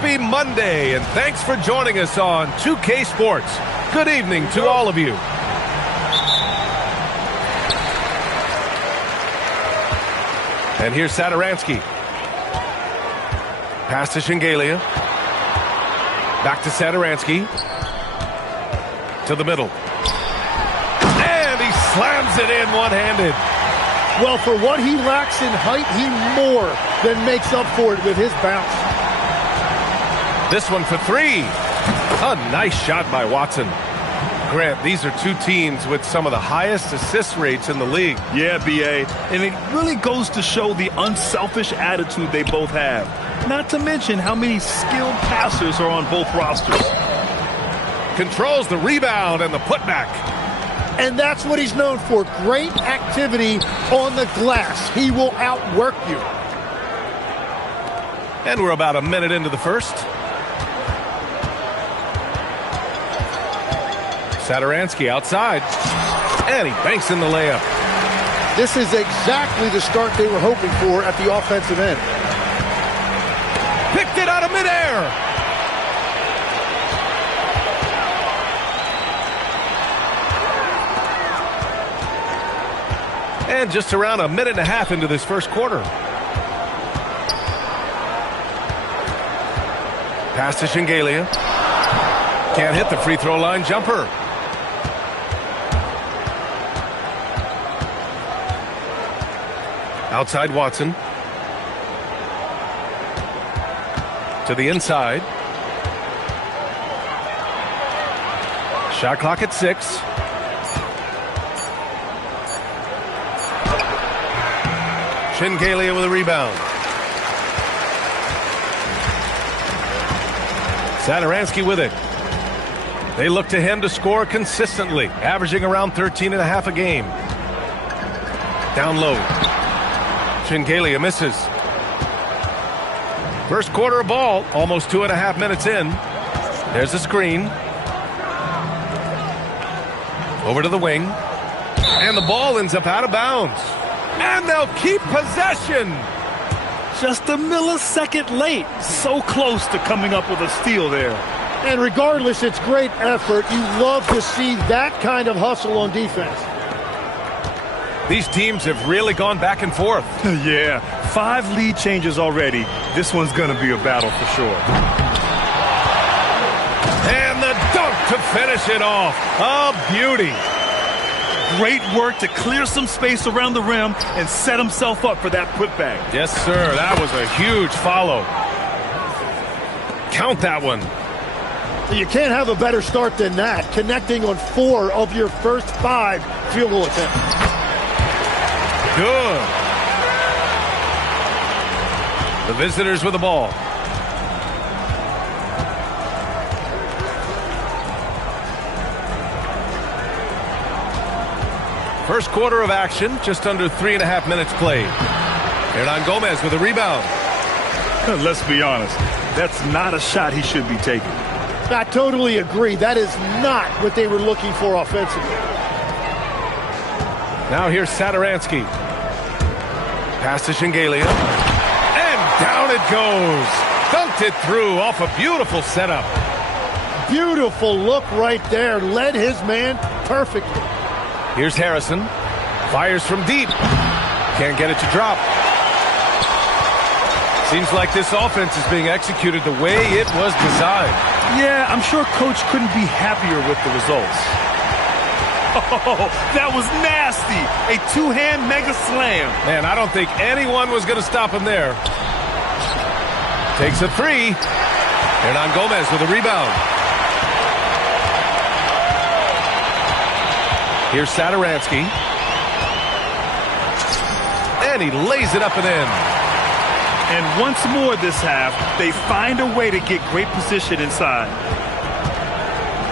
Happy Monday, and thanks for joining us on 2K Sports. Good evening to all of you. And here's Sadaransky. Pass to Shengelia. Back to Sadaransky. To the middle. And he slams it in one-handed. Well, for what he lacks in height, he more than makes up for it with his bounce. This one for three. A nice shot by Watson. Grant, these are two teams with some of the highest assist rates in the league. Yeah, B.A., and it really goes to show the unselfish attitude they both have. Not to mention how many skilled passers are on both rosters. Controls the rebound and the putback. And that's what he's known for, great activity on the glass. He will outwork you. And we're about a minute into the first. Sadaransky outside, and he banks in the layup. This is exactly the start they were hoping for at the offensive end. Picked it out of midair. And just around a minute and a half into this first quarter. Pass to Shengelia. Can't hit the free throw line jumper. Outside Watson. To the inside. Shot clock at 6. Shengelia with a rebound. Sadaransky with it. They look to him to score consistently, averaging around 13.5 a game. Down low. Shengelia misses. First quarter of ball, almost 2.5 minutes in. There's the screen. Over to the wing. And the ball ends up out of bounds. And they'll keep possession. Just a millisecond late. So close to coming up with a steal there. And regardless, it's great effort. You love to see that kind of hustle on defense. These teams have really gone back and forth. Yeah, 5 lead changes already. This one's going to be a battle for sure. And the dunk to finish it off. A beauty. Great work to clear some space around the rim and set himself up for that putback. Yes, sir. That was a huge follow. Count that one. You can't have a better start than that, connecting on 4 of your first 5 field goal attempts. Good. The visitors with the ball. First quarter of action, just under 3.5 minutes played. Hernan Gomez with a rebound. Let's be honest, that's not a shot he should be taking. I totally agree. That is not what they were looking for offensively. Now here's Sadaransky. Pass to Shengelia. And down it goes. Dunked it through off a beautiful setup. Beautiful look right there. Led his man perfectly. Here's Harrison. Fires from deep. Can't get it to drop. Seems like this offense is being executed the way it was designed. Yeah, I'm sure Coach couldn't be happier with the results. Oh, that was nasty. A 2-hand mega slam. Man, I don't think anyone was going to stop him there. Takes a 3. Hernan Gomez with a rebound. Here's Sadaransky. And he lays it up and in. And once more this half, they find a way to get great position inside.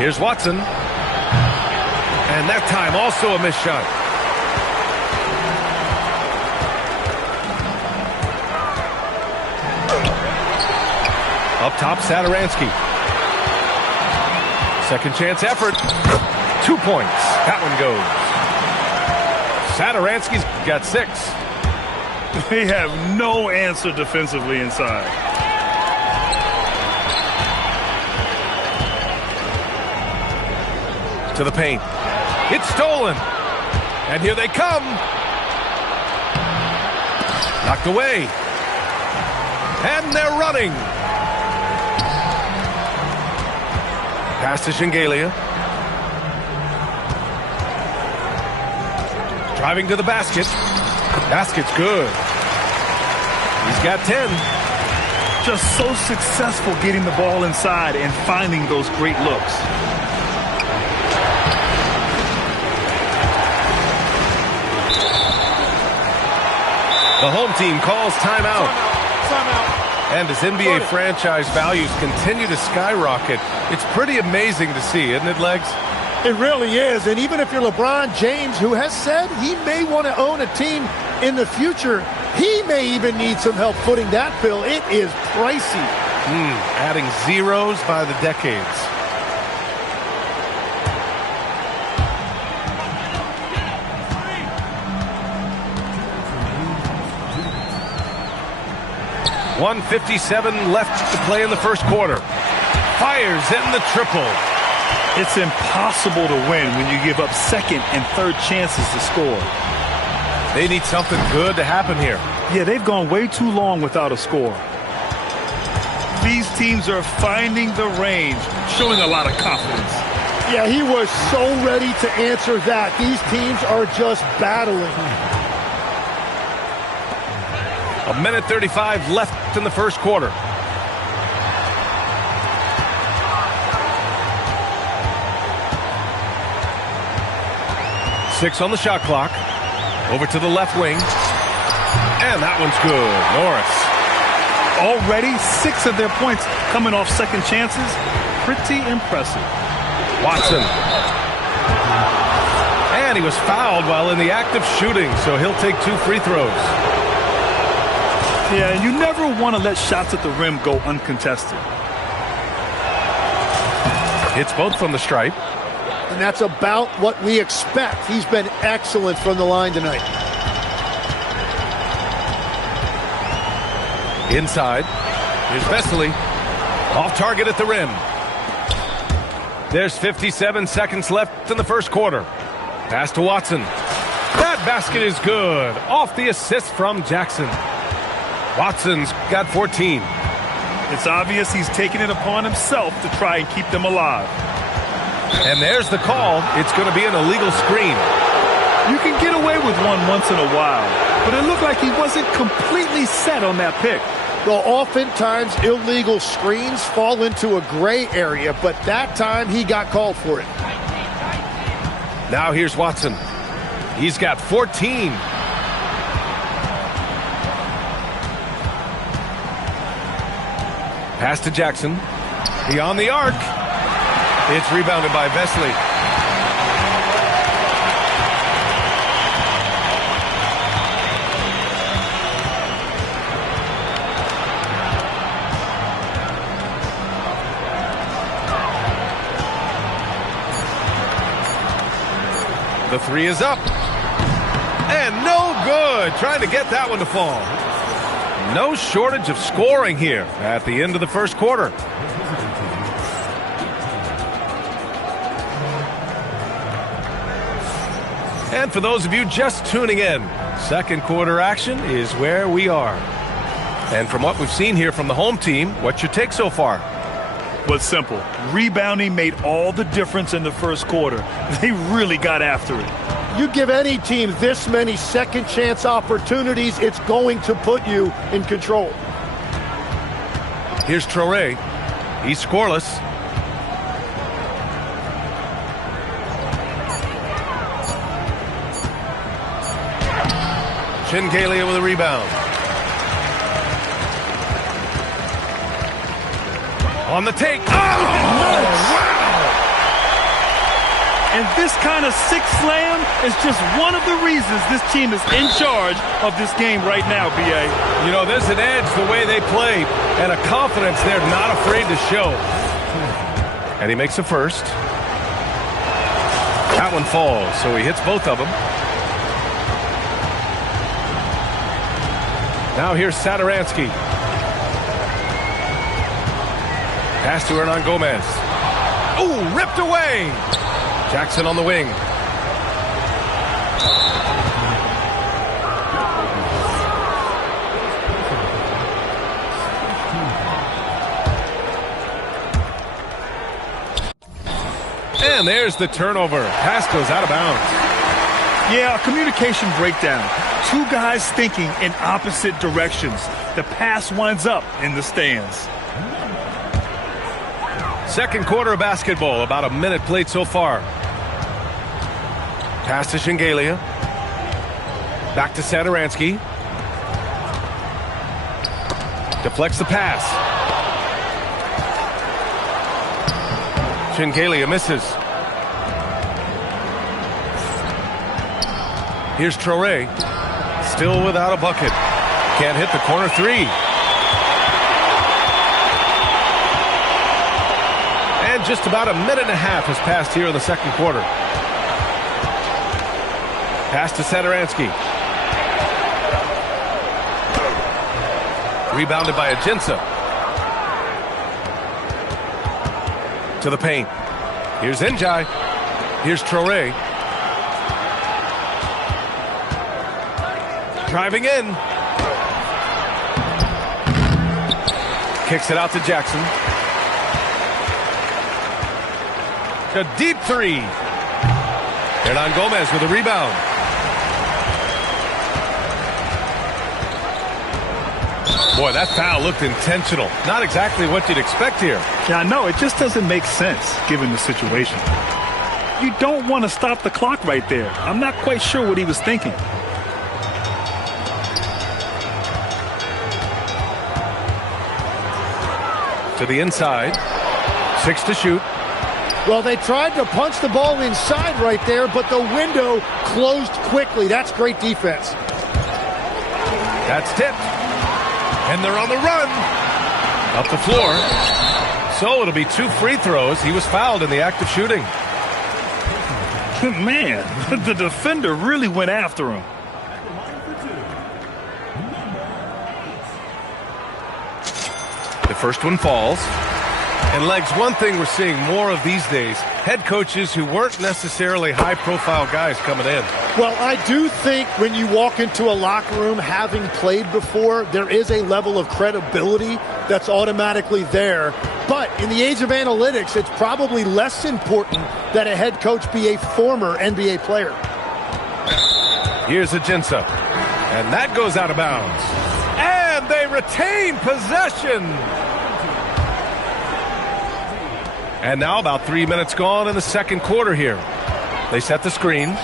Here's Watson. And that time also a missed shot. Up top, Sadaransky. Second chance effort. 2 points. That one goes. Sadaransky's got 6. They have no answer defensively inside. To the paint. It's stolen. And here they come. Knocked away. And they're running. Pass to Shengelia. Driving to the basket. Basket's good. He's got 10. Just so successful getting the ball inside and finding those great looks. The home team calls timeout. Timeout. And as NBA franchise values continue to skyrocket, it's pretty amazing to see, isn't it, Legs? It really is. And even if you're LeBron James, who has said he may want to own a team in the future, he may even need some help footing that bill. It is pricey. Adding zeros by the decades. .157 left to play in the first quarter. Fires in the triple. It's impossible to win when you give up second and third chances to score. They need something good to happen here. Yeah, they've gone way too long without a score. These teams are finding the range, showing a lot of confidence. Yeah, he was so ready to answer that. These teams are just battling. 1:35 left in the first quarter. Six on the shot clock. Over to the left wing. And that one's good. Norris. Already 6 of their points coming off second chances. Pretty impressive. Watson. And he was fouled while in the act of shooting, so he'll take 2 free throws. Yeah, and you never want to let shots at the rim go uncontested. Hits both from the stripe. And that's about what we expect. He's been excellent from the line tonight. Inside. Here's Vesely. Off target at the rim. There's 57 seconds left in the first quarter. Pass to Watson. That basket is good. Off the assist from Jackson. Watson's got 14. It's obvious he's taking it upon himself to try and keep them alive. And there's the call. It's going to be an illegal screen. You can get away with one once in a while, but it looked like he wasn't completely set on that pick. Well, oftentimes illegal screens fall into a gray area, but that time he got called for it. Now here's Watson. He's got 14. Pass to Jackson. Beyond the arc. It's rebounded by Vesely. The three is up. And no good. Trying to get that one to fall. No shortage of scoring here at the end of the first quarter. And for those of you just tuning in, second quarter action is where we are. And from what we've seen here from the home team, what's your take so far? Well, it's simple. Rebounding made all the difference in the first quarter. They really got after it. You give any team this many second chance opportunities, it's going to put you in control. Here's Traoré. He's scoreless. Shengelia with a rebound. On the take. Oh, wow! And this kind of six slam is just one of the reasons this team is in charge of this game right now, B.A. You know, there's an edge the way they play and a confidence they're not afraid to show. And he makes the first. That one falls, so he hits both of them. Now here's Satoransky. Pass to Hernan Gomez. Ooh, ripped away. Jackson on the wing. And there's the turnover. Pass goes out of bounds. Yeah, a communication breakdown. Two guys thinking in opposite directions. The pass winds up in the stands. Second quarter of basketball. About a minute played so far. Pass to Shengelia. Back to Satoransky. Deflects the pass. Shengelia misses. Here's Traore. Still without a bucket. Can't hit the corner three. And just about a minute and a half has passed here in the second quarter. Pass to Satoransky. Rebounded by Ajinça. To the paint. Here's Njai. Here's Traore. Driving in. Kicks it out to Jackson. A deep three. Hernan Gomez with a rebound. Boy, that foul looked intentional. Not exactly what you'd expect here. Yeah, I know. It just doesn't make sense given the situation. You don't want to stop the clock right there. I'm not quite sure what he was thinking. To the inside. 6 to shoot. Well, they tried to punch the ball inside right there, but the window closed quickly. That's great defense. That's tipped. And they're on the run. Up the floor. So it'll be 2 free throws. He was fouled in the act of shooting. Man, the defender really went after him. The first one falls. And Legs, one thing we're seeing more of these days, head coaches who weren't necessarily high-profile guys coming in. Well, I do think when you walk into a locker room having played before, there is a level of credibility that's automatically there. But in the age of analytics, it's probably less important that a head coach be a former NBA player. Here's Ajinça. And that goes out of bounds. And they retain possession. And now about 3 minutes gone in the second quarter here. They set the screen.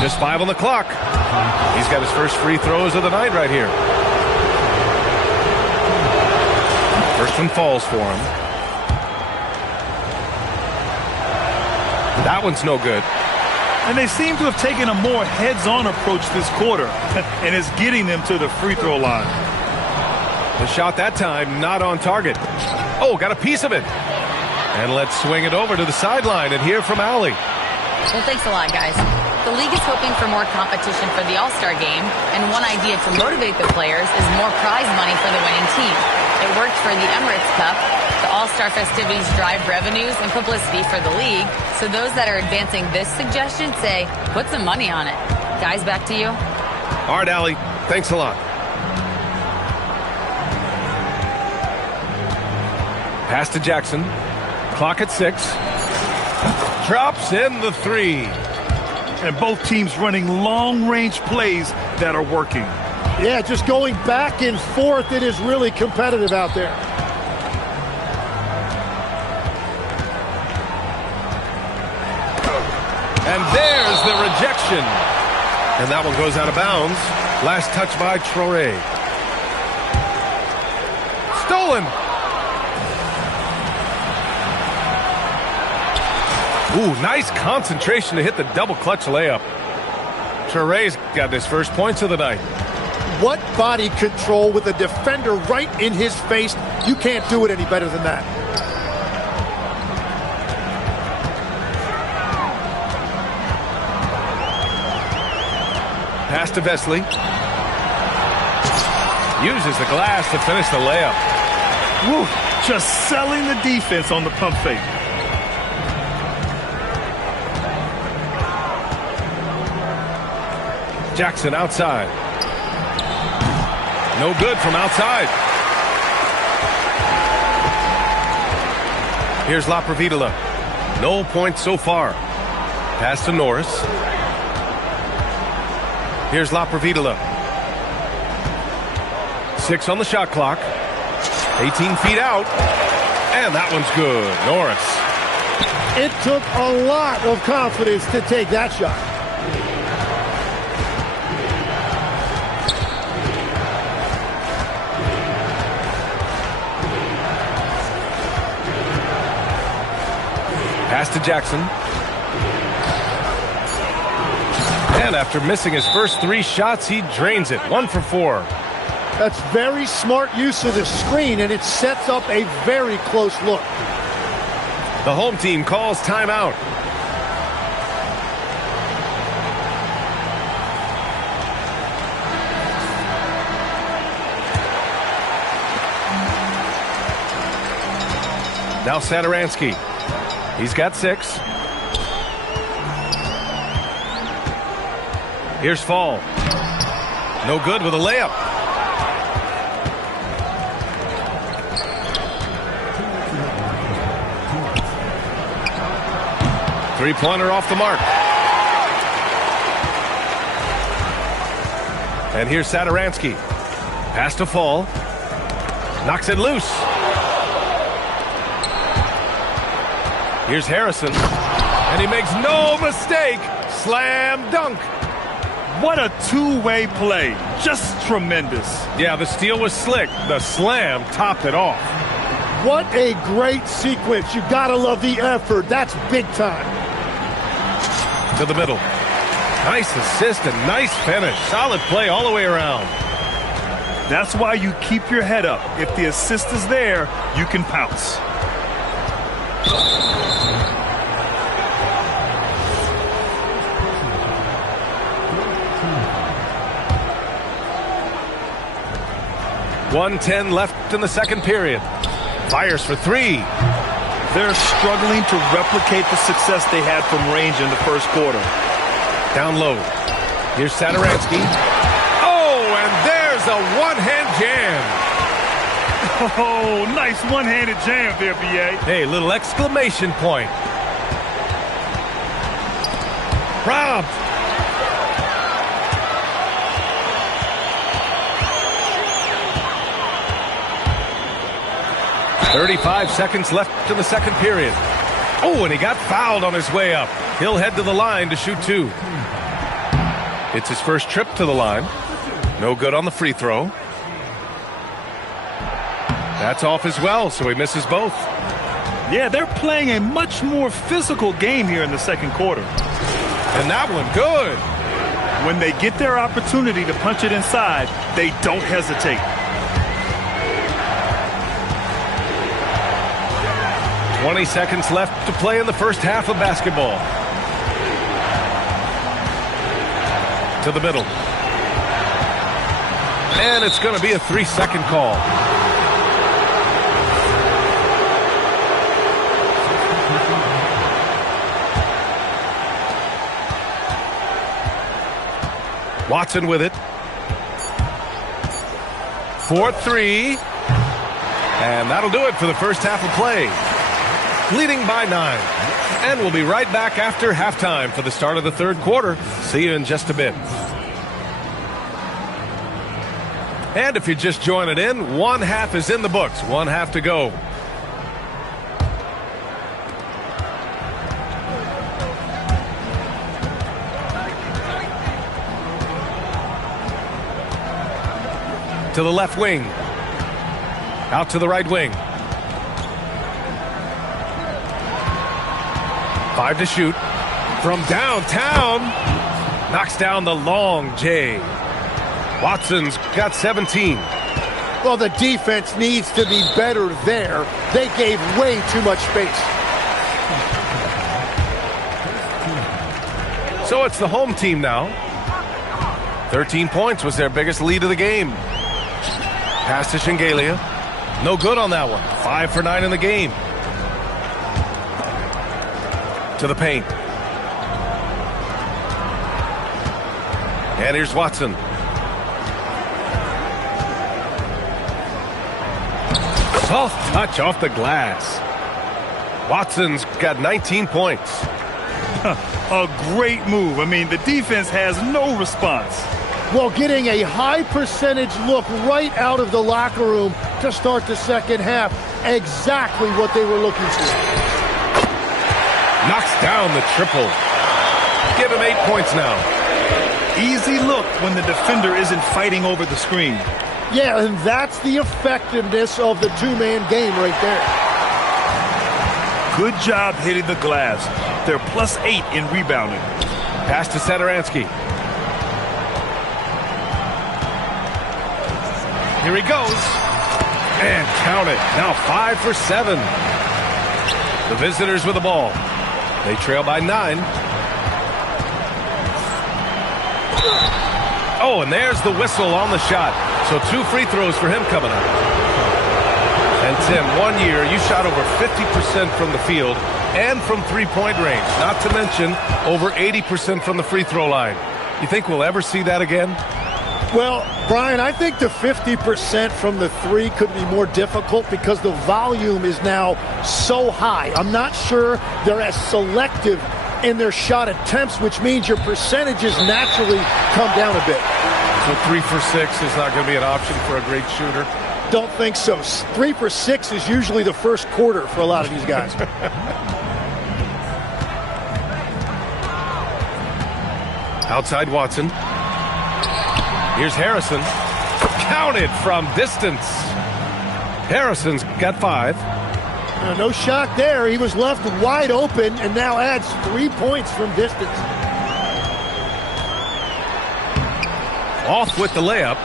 Just 5 on the clock. He's got his first free throws of the night right here. First one falls for him. That one's no good. And they seem to have taken a more heads-on approach this quarter. And it's getting them to the free throw line. The shot that time not on target. Oh, got a piece of it. And let's swing it over to the sideline and hear from Allie. Well, thanks a lot, guys. The league is hoping for more competition for the All-Star game, and one idea to motivate the players is more prize money for the winning team. It worked for the Emirates Cup. The All-Star festivities drive revenues and publicity for the league, so those that are advancing this suggestion say, put some money on it. Guys, back to you. All right, Allie. Thanks a lot. Pass to Jackson. Clock at 6. Drops in the 3. And both teams running long-range plays that are working. Yeah, just going back and forth. It is really competitive out there. And there's the rejection. And that one goes out of bounds. Last touch by Traore. Stolen. Ooh, nice concentration to hit the double clutch layup. Traore's got his first points of the night. What body control with a defender right in his face. You can't do it any better than that. Pass to Vesley. Uses the glass to finish the layup. Woo, just selling the defense on the pump fake. Jackson outside. No good from outside. Here's Laprovidala. No points so far. Pass to Norris. Here's Laprovidala. 6 on the shot clock. 18 feet out. And that one's good. Norris. It took a lot of confidence to take that shot. Pass to Jackson. And after missing his first 3 shots, he drains it. 1 for 4. That's very smart use of the screen, and it sets up a very close look. The home team calls timeout. Now Satoransky. He's got 6. Here's Fall. No good with a layup. Three-pointer off the mark. And here's Satoransky. Pass to Fall. Knocks it loose. Here's Harrison. And he makes no mistake. Slam dunk. What a two-way play. Just tremendous. Yeah, the steal was slick. The slam topped it off. What a great sequence. You gotta love the effort. That's big time. To the middle. Nice assist and nice finish. Solid play all the way around. That's why you keep your head up. If the assist is there, you can pounce. .110 left in the second period. Fires for 3. They're struggling to replicate the success they had from range in the first quarter. Down low. Here's Satoransky. Oh, and there's a one-hand jam. Oh, nice one-handed jam there, B.A. Hey, little exclamation point. Robbed. .35 seconds left in the second period. Oh, and he got fouled on his way up. He'll head to the line to shoot 2. It's his first trip to the line. No good on the free throw. That's off as well, so he misses both. Yeah, they're playing a much more physical game here in the second quarter. And that one, good. When they get their opportunity to punch it inside, they don't hesitate. 20 seconds left to play in the first half of basketball. To the middle. And it's going to be a 3-second call. Watson with it. 4-3. And that'll do it for the first half of play. Leading by 9. And we'll be right back after halftime for the start of the third quarter. See you in just a bit. And if you're just joining in, one half is in the books. One half to go. To the left wing. Out to the right wing. 5 to shoot. From downtown. Knocks down the long J. Watson's got 17. Well, the defense needs to be better there. They gave way too much space. So it's the home team now. 13 points was their biggest lead of the game. Pass to Shengelia. No good on that one. 5 for 9 in the game. To the paint. And here's Watson. Soft touch off the glass. Watson's got 19 points. A great move. I mean, the defense has no response. Well, getting a high percentage look right out of the locker room to start the second half. Exactly what they were looking for. Knocks down the triple. Give him 8 points now. Easy look when the defender isn't fighting over the screen. Yeah, and that's the effectiveness of the two-man game right there. Good job hitting the glass. They're +8 in rebounding. Pass to Satoransky. Here he goes. And count it. Now 5 for 7. The visitors with the ball. They trail by 9. Oh, and there's the whistle on the shot. So 2 free throws for him coming up. And Tim, 1 year, you shot over 50% from the field and from three-point range. Not to mention over 80% from the free throw line. You think we'll ever see that again? Well, Brian, I think the 50% from the three could be more difficult because the volume is now so high. I'm not sure they're as selective in their shot attempts, which means your percentages naturally come down a bit. So 3 for 6 is not going to be an option for a great shooter? Don't think so. 3 for 6 is usually the first quarter for a lot of these guys. Outside Watson. Here's Harrison. Counted from distance. Harrison's got 5. No shock there. He was left wide open and now adds 3 points from distance. Off with the layup.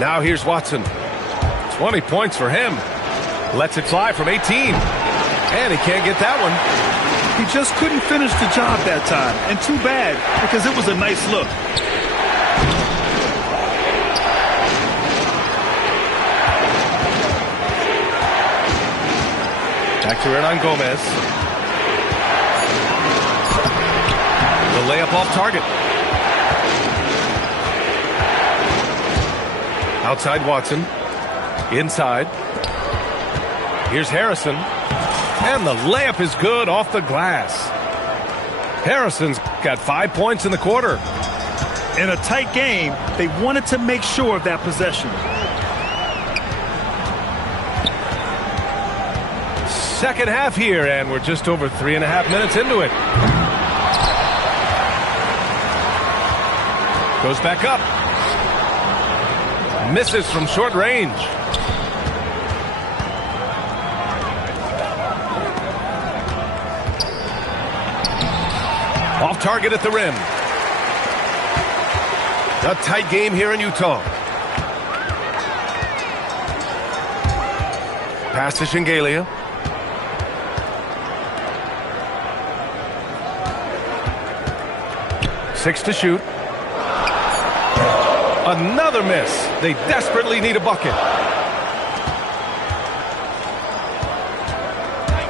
Now here's Watson. 20 points for him. Lets it fly from 18. And he can't get that one. He just couldn't finish the job that time. And too bad, because it was a nice look. Back to Hernan Gomez. The layup off target. Outside Watson. Inside. Here's Harrison. And the layup is good off the glass. Harrison's got 5 points in the quarter. In a tight game, they wanted to make sure of that possession. Second half here, and we're just over 3.5 minutes into it. Goes back up. Misses from short range. Off target at the rim. A tight game here in Utah. Pass to Shingalia. Six to shoot. Another miss. They desperately need a bucket.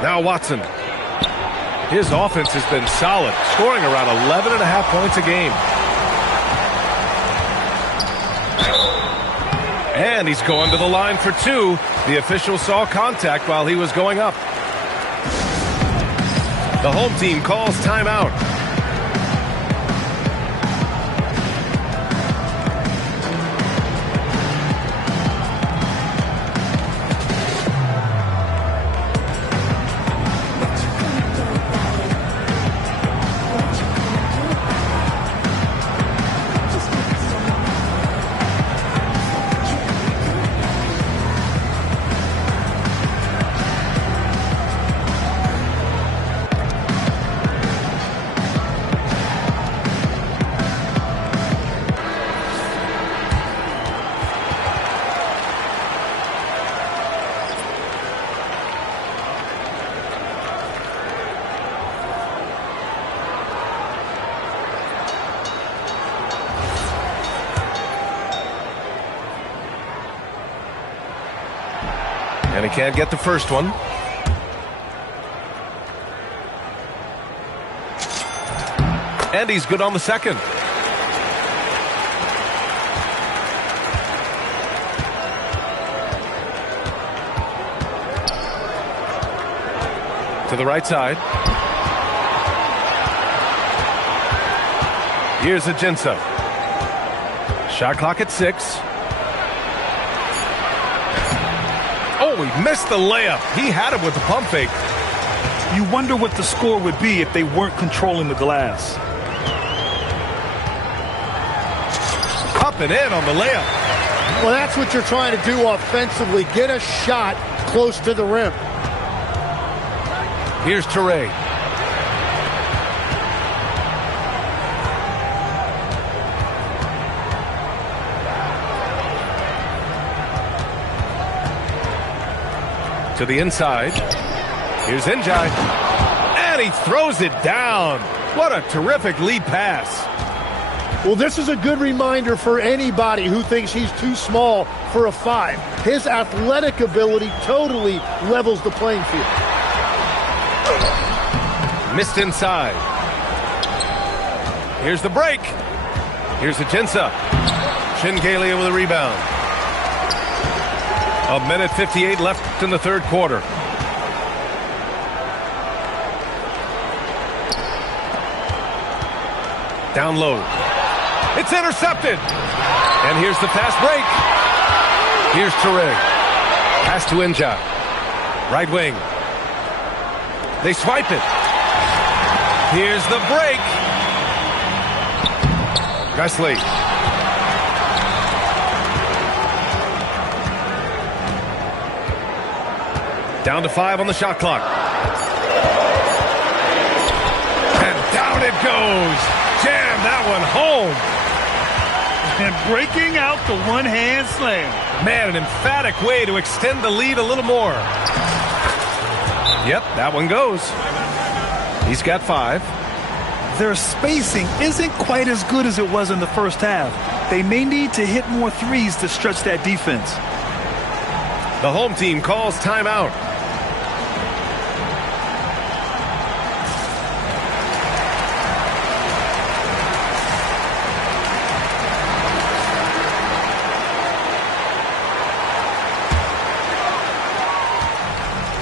Now Watson. His offense has been solid, scoring around 11.5 points a game. And he's going to the line for 2. The official saw contact while he was going up. The home team calls timeout. And he can't get the first one. And he's good on the second. To the right side. Here's Ajinça. Shot clock at 6. Oh, he missed the layup. He had it with the pump fake. You wonder what the score would be if they weren't controlling the glass. Up and in on the layup. Well, that's what you're trying to do offensively. Get a shot close to the rim. Here's Toure. To the inside. Here's Njai. And he throws it down. What a terrific lead pass. Well, this is a good reminder for anybody who thinks he's too small for a 5. His athletic ability totally levels the playing field. Missed inside. Here's the break. Here's Ajinça. Shingalia with a rebound. 1:58 left in the third quarter. Down low. It's intercepted. And here's the fast break. Here's Toure. Pass to Njai. Right wing. They swipe it. Here's the break. Wesley. Down to 5 on the shot clock. And down it goes. Jam that one home. And breaking out the one-hand slam. Man, an emphatic way to extend the lead a little more. Yep, that one goes. He's got 5. Their spacing isn't quite as good as it was in the first half. They may need to hit more threes to stretch that defense. The home team calls timeout.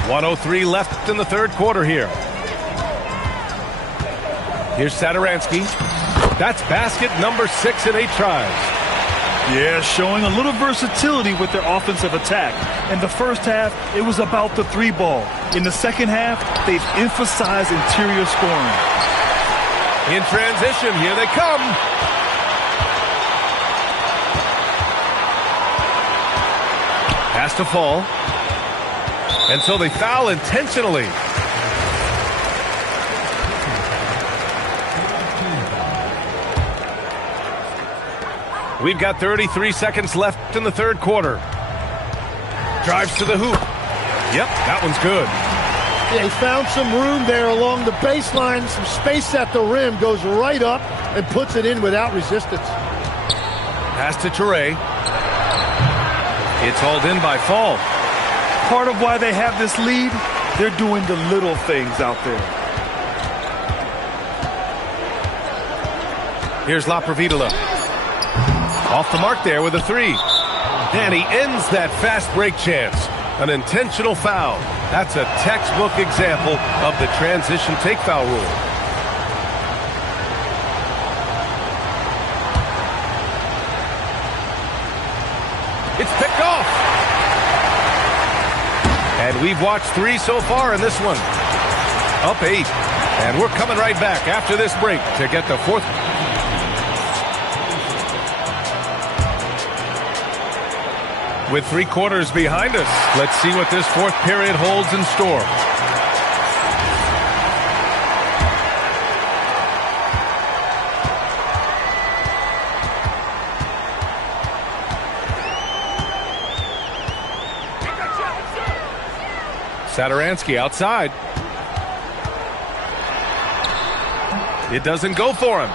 .103 left in the third quarter here. Here's Satoransky. That's basket number 6 in 8 tries. Yeah, showing a little versatility with their offensive attack. In the first half, it was about the 3 ball. In the second half, they've emphasized interior scoring. In transition, here they come. Has to fall. And so they foul intentionally. We've got 33 seconds left in the third quarter. Drives to the hoop. Yep, that one's good. Yeah, he found some room there along the baseline, some space at the rim, goes right up and puts it in without resistance. Pass to Toure. It's hauled in by Fall. Part of why they have this lead, they're doing the little things out there. Here's Laprovidala. Off the mark there with a 3. And he ends that fast break chance. An intentional foul. That's a textbook example of the transition take foul rule. It's picked off. And we've watched 3 so far in this one. Up 8. And we're coming right back after this break to get the 4th. With 3 quarters behind us, let's see what this 4th period holds in store. Satoransky outside. It doesn't go for him.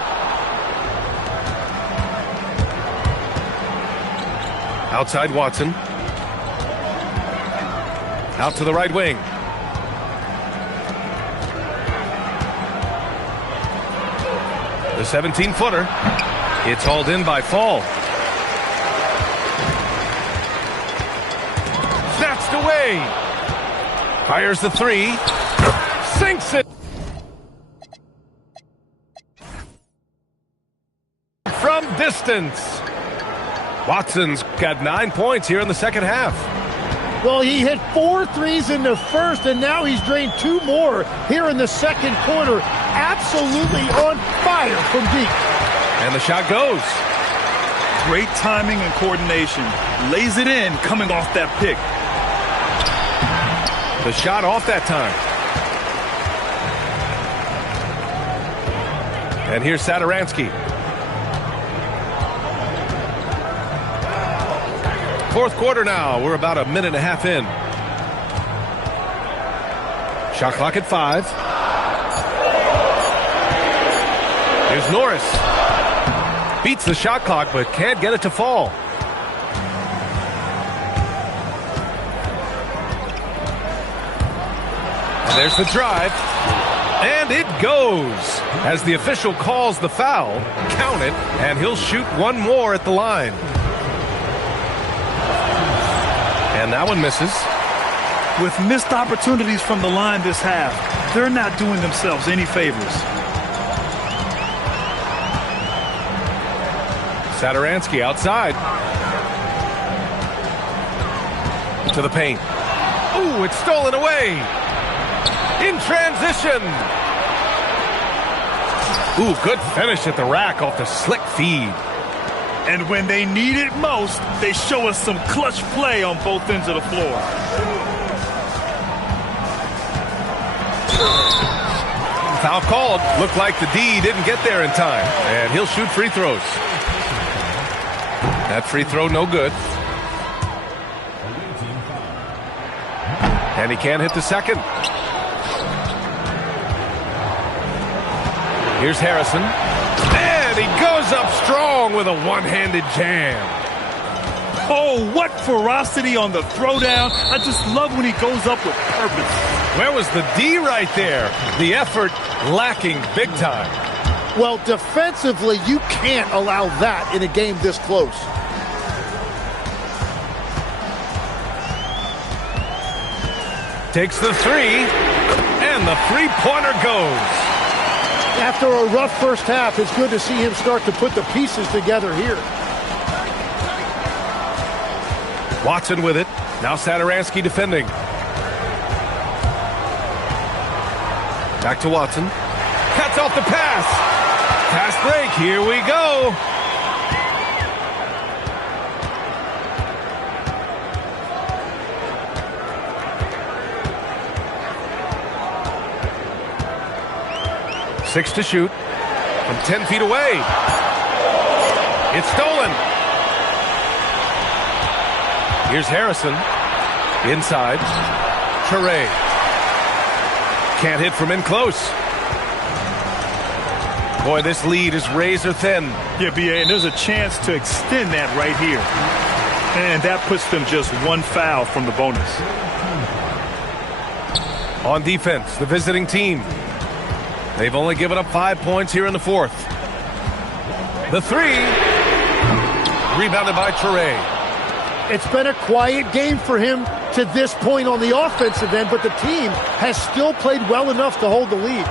Outside Watson. Out to the right wing. The 17-footer. It's hauled in by Fall. Snatched away. Fires the three. Sinks it. From distance. Watson's got 9 points here in the second half. Well, he hit 4 threes in the first, and now he's drained 2 more here in the second quarter. Absolutely on fire from deep. And the shot goes. Great timing and coordination. Lays it in coming off that pick. The shot off that time. And here's Satoransky. Fourth quarter now. We're about a minute and a half in. Shot clock at 5. Here's Norris. Beats the shot clock, but can't get it to fall. And there's the drive. And it goes. As the official calls the foul, count it, and he'll shoot one more at the line. And that one misses. With missed opportunities from the line this half, they're not doing themselves any favors. Satoransky outside. To the paint. Ooh, it's stolen away. In transition. Ooh, good finish at the rack off the slick feed. And when they need it most, they show us some clutch play on both ends of the floor. Foul called. Looked like the D didn't get there in time. And he'll shoot free throws. That free throw no good. And he can't hit the second. Here's Harrison. And he goes up strong with a one-handed jam. Oh, what ferocity on the throwdown. I just love when he goes up with purpose. Where was the D right there? The effort lacking big time. Well, defensively, you can't allow that in a game this close. Takes the three, and the three-pointer goes. After a rough first half, it's good to see him start to put the pieces together here. Watson with it. Now Satoransky defending. Back to Watson. Cuts off the pass. Pass break. Here we go. Six to shoot from 10 feet away. It's stolen. Here's Harrison. Inside. Ture. Can't hit from in close. Boy, this lead is razor thin. Yeah, B.A., and there's a chance to extend that right here. And that puts them just one foul from the bonus. On defense, the visiting team. They've only given up 5 points here in the fourth. The three. Rebounded by Ture. It's been a quiet game for him to this point on the offensive end, but the team has still played well enough to hold the lead.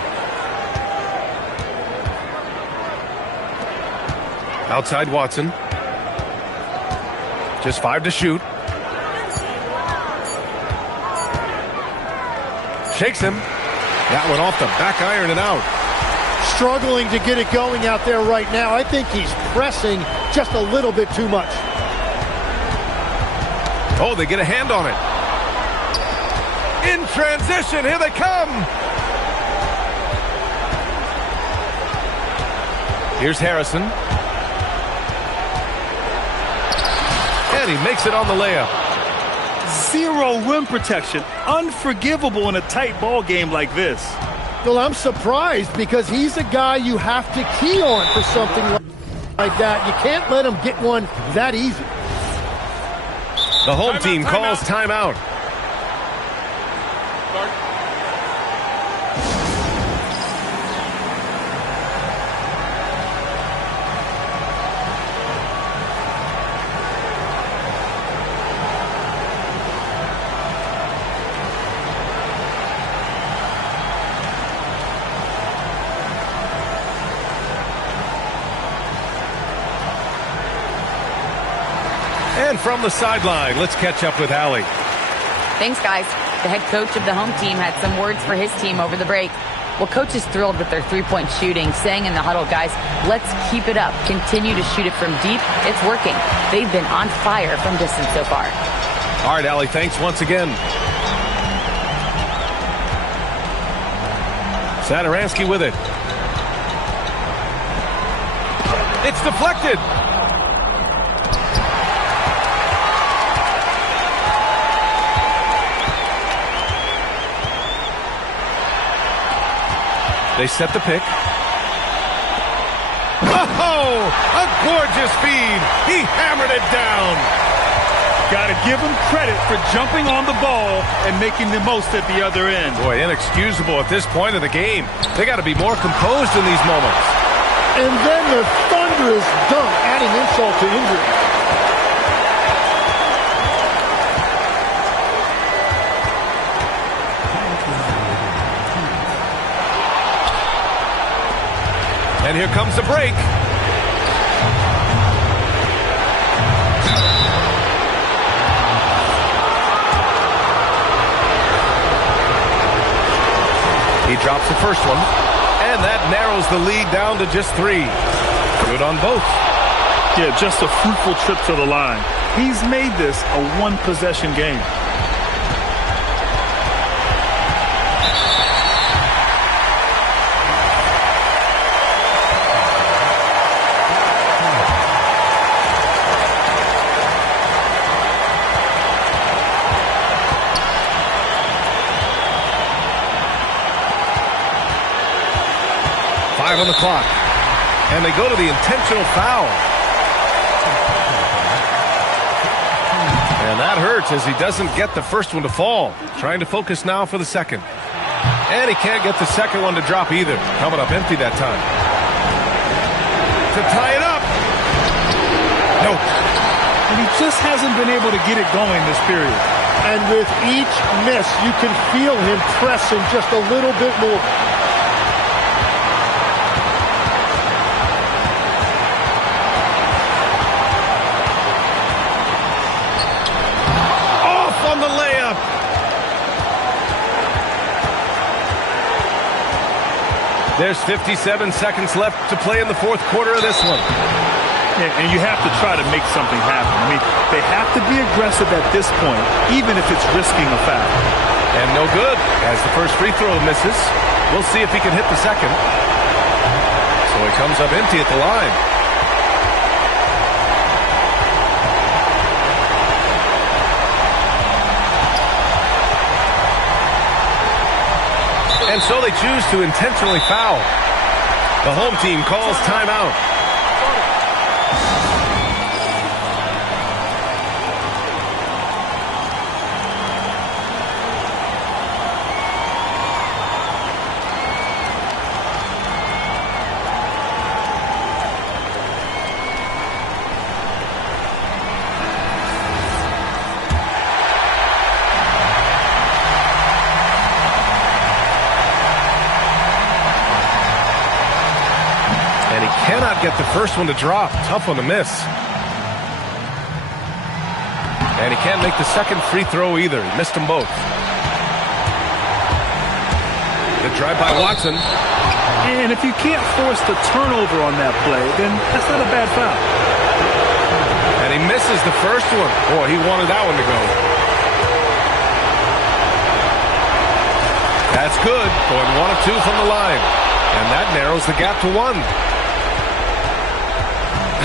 Outside Watson. Just 5 to shoot. Shakes him. That one off the back iron and out. Struggling to get it going out there right now. I think he's pressing just a little bit too much. Oh, they get a hand on it. In transition, here they come. Here's Harrison. And he makes it on the layup. Zero rim protection. Unforgivable in a tight ball game like this. Well, I'm surprised because he's a guy you have to key on for something like that. You can't let him get one that easy. The home team calls timeout. And from the sideline, let's catch up with Allie. Thanks, guys. The head coach of the home team had some words for his team over the break. Well, coach is thrilled with their three-point shooting, saying in the huddle, guys, let's keep it up. Continue to shoot it from deep. It's working. They've been on fire from distance so far. All right, Allie, thanks once again. Sadaransky with it. It's deflected. They set the pick. Oh, a gorgeous feed. He hammered it down. Got to give him credit for jumping on the ball and making the most at the other end. Boy, inexcusable at this point of the game. They got to be more composed in these moments. And then the thunderous dunk, adding insult to injury. And here comes the break. He drops the first one. And that narrows the lead down to just 3. Good on both. Yeah, just a fruitful trip to the line. He's made this a one-possession game. On the clock, and they go to the intentional foul, and that hurts as he doesn't get the first one to fall. Trying to focus now for the second, and he can't get the second one to drop either. Coming up empty that time to tie it up. No, and he just hasn't been able to get it going this period. And with each miss, you can feel him pressing just a little bit more. There's 57 seconds left to play in the fourth quarter of this one. Yeah, and you have to try to make something happen. I mean, they have to be aggressive at this point, even if it's risking a foul. And no good, as the first free throw misses. We'll see if he can hit the second. So he comes up empty at the line. And so they choose to intentionally foul. The home team calls timeout. Cannot get the first one to drop. Tough one to miss. And he can't make the second free throw either. He missed them both. The drive by Watson. And if you can't force the turnover on that play, then that's not a bad foul. And he misses the first one. Boy, he wanted that one to go. That's good. Going 1 of 2 from the line. And that narrows the gap to 1.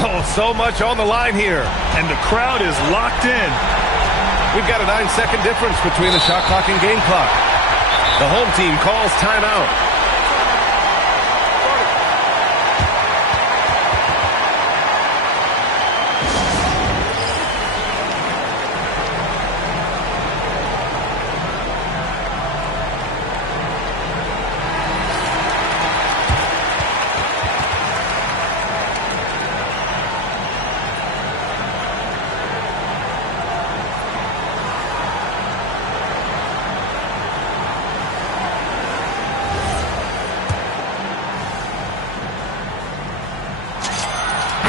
Oh, so much on the line here. And the crowd is locked in. We've got a 9-second difference between the shot clock and game clock. The home team calls timeout.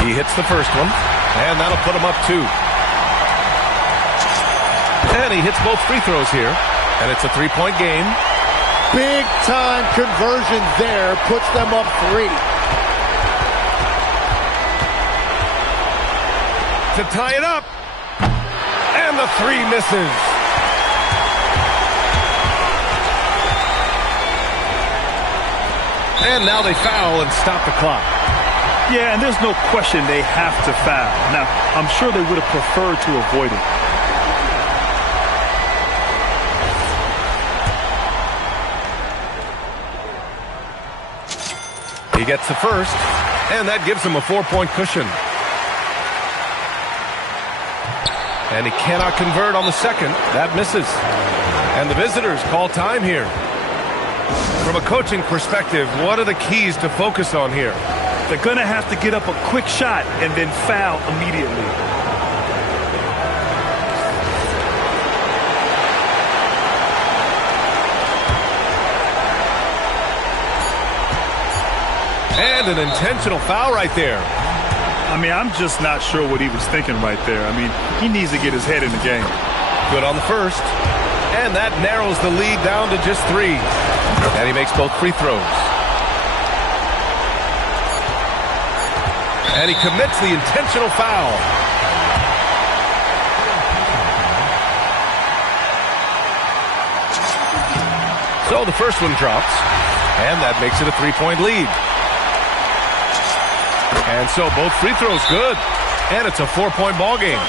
He hits the first one, and that'll put him up 2. And he hits both free throws here. And it's a three-point game. Big time conversion there. Puts them up 3. To tie it up. And the 3 misses. And now they foul and stop the clock. Yeah, and there's no question they have to foul. Now, I'm sure they would have preferred to avoid it. He gets the first, and that gives him a 4-point cushion. And he cannot convert on the second. That misses. And the visitors call time here. From a coaching perspective, what are the keys to focus on here? They're going to have to get up a quick shot and then foul immediately. And an intentional foul right there. I mean, I'm just not sure what he was thinking right there. I mean, he needs to get his head in the game. Good on the first. And that narrows the lead down to just 3. And he makes both free throws. And he commits the intentional foul. So the first one drops. And that makes it a 3-point lead. And so both free throws good. And it's a 4-point ball game.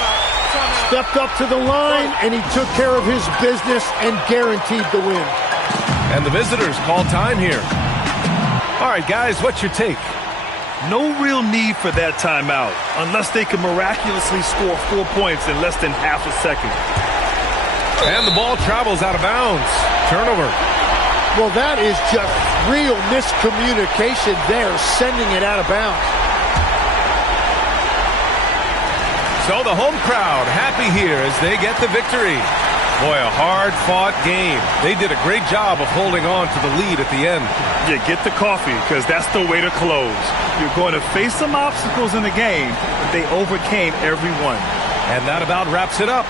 Stepped up to the line, and he took care of his business and guaranteed the win. And the visitors call time here. All right, guys, what's your take? No real need for that timeout, unless they can miraculously score 4 points in less than half a second. And the ball travels out of bounds. Turnover. Well, that is just real miscommunication there, sending it out of bounds. So the home crowd happy here as they get the victory. Boy, a hard-fought game. They did a great job of holding on to the lead at the end. Yeah, get the coffee, because that's the way to close. You're going to face some obstacles in the game, but they overcame every one. And that about wraps it up.